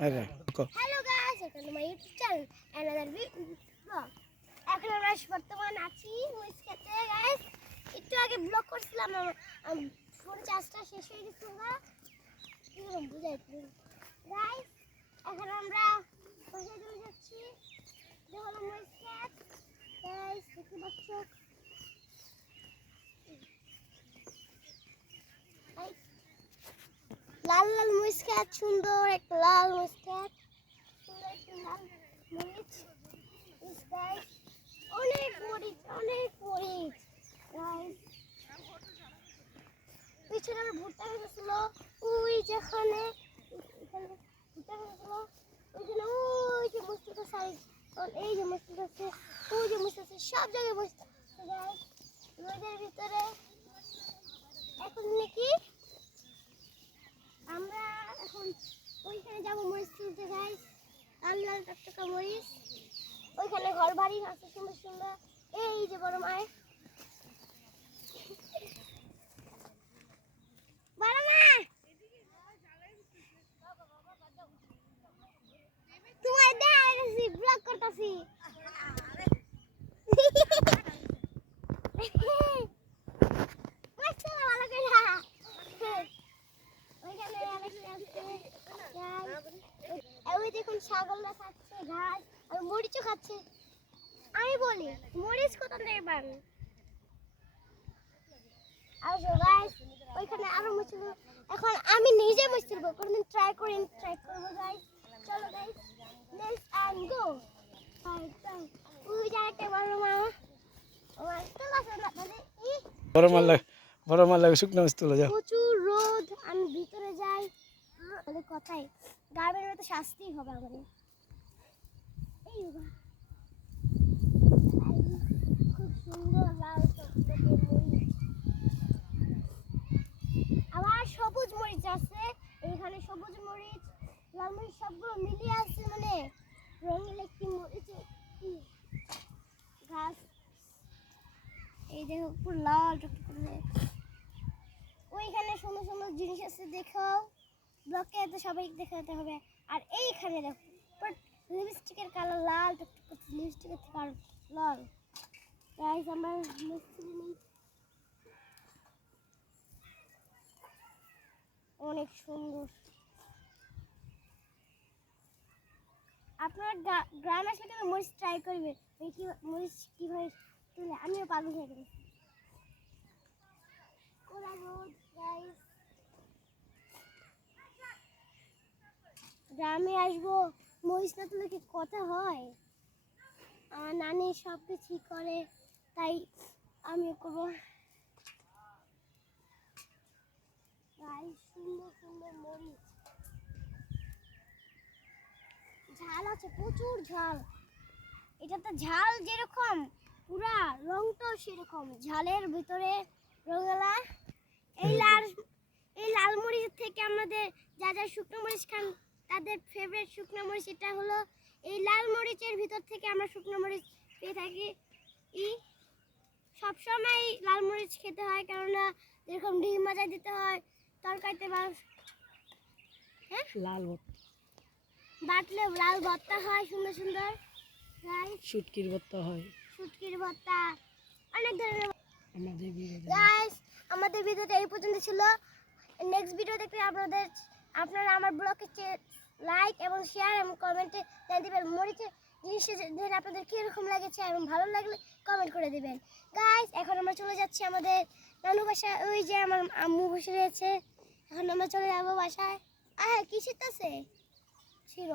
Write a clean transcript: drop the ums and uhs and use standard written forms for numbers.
Hello guys, welcome to my YouTube channel another blog. এখন আমরা বর্তমান আছি মুইস খেতে গাইস। একটু আগে ব্লগ করছিলাম, ফোন চার্জটা শেষ হয়ে গেছিল না, কি বুঝাই গাইস। এখন আমরা বাসায় চলে যাচ্ছি, এটা হলো মুইস খেত গাইস, দেখতে পাচ্ছ। লাল লাল মরিচ খেত, সুন্দর একটা লাল মরিচ খেত, সুন্দর একটা লাল মরিচ গাইস, অনেক মরিচ গাইস। পিছনে ভুট্টা হয়েছিল, ওই যেখানে ভুট্টা হয়েছিল ওইখানে, ওই যে মসজিদ সাইড, এই যে মসজিদ আছে, ওই যে মসজিদ আছে, সব জায়গায় বসতে গাইস রোদের ভিতরে। এখন নাকি আমরা এখন ওইখানে যাবো মরিচ তুলতে গাইস, লাল লাল টকটকা মরিচ। ওইখানে ঘর বাড়ি আছে সুন্দর সুন্দর, এই যে বড় মায় বড় মা, তোমায় দেখাইছি, ব্লগ করতেছি। দেখুন ছাগলরা খাচ্ছে ঘাস আর মরিচও খাচ্ছে। আমি বলি মরিচ কোথা থেকে পান? আসো গাইস, ওইখানে আরো মরিচ। এখন আমি নিজে মরিচ তুলবো, কোনদিন ট্রাই করবো গাইস। চলো গাইস, লেটস এন্ড গো। ওই জায়গাটা বড় মা, আমার তো আছে না তাহলে কি বড় মাল লাগে শুকনো মরিচ তোলা যাও। প্রচুর রোদ, আমি ভিতরে যাই বলে কথাই, গাবের মতো শাস্তি হবে আমাদের। এই খুব সুন্দর লাল টকটকে মরিচ, আবার সবুজ মরিচ আছে এইখানে, সবুজ মরিচ লাল মরিচ সবগুলো মিলিয়ে আছে, মানে রঙিন একটি মরিচ গাছ। এই দেখো পুরো লাল টকটকে। ওইখানে সুন্দর সুন্দর জিনিস আছে, দেখো ব্লকে তো সবাই দেখাতে হবে। আর এইখানে দেখো লিপস্টিকের কালার লাল টকটকে, লিপস্টিকের থেকে আর লাল গাইস। আমরা অনেক সুন্দর। আপনার গ্রাম আসলে কিন্তু মরিচ ট্রাই করবে, কি মরিচ কিভাবে তুলে, আমিও পাগল হয়ে গেছি। গ্রামে আসবো, মরিচ না তুলে কি কথা হয়? আমার নানি সব কিছু করে, তাই আমিও করবো। সুন্দর সুন্দর মরিচ, ঝাল আছে, প্রচুর ঝাল। এটাতে ঝাল যেরকম পুরা রংটাও সেরকম, ঝালের ভিতরে রঙালা। এই লাল মরিচ থেকে আমাদের যা যা শুকনো মরিচ খান তাদের ফেভারিট শুকনো মরিচ এটা হলো এই লাল মরিচের ভিতর থেকে আমরা শুকনো মরিচ পেয়ে থাকি। সবসময় লাল মরিচ খেতে হয়, কেননা যেরকম ডিম ভাজা দিতে হয় তরকারিতে, হ্যাঁ লাল বাটলে লাল ভর্তা হয় সুন্দর সুন্দর, শুটকির ভর্তা হয়, শুটকির ভর্তা, অনেক ধরনের। গাইস আমাদের ভিডিওটা এই পর্যন্ত ছিল। নেক্সট ভিডিও দেখতে আপনারা আমার ব্লগে লাইক এবং শেয়ার এবং কমেন্টে জানিয়ে দিবেন মরিচের জিনিসের আপনাদের কীরকম লাগেছে এবং ভালো লাগলে কমেন্ট করে দিবেন গাইস। এখন আমরা চলে যাচ্ছি আমাদের নানু বাসায়, ওই যে আমার আম্মু বসে রয়েছে, এখন আমরা চলে যাবো বাসায়। কিসের আছে ছিল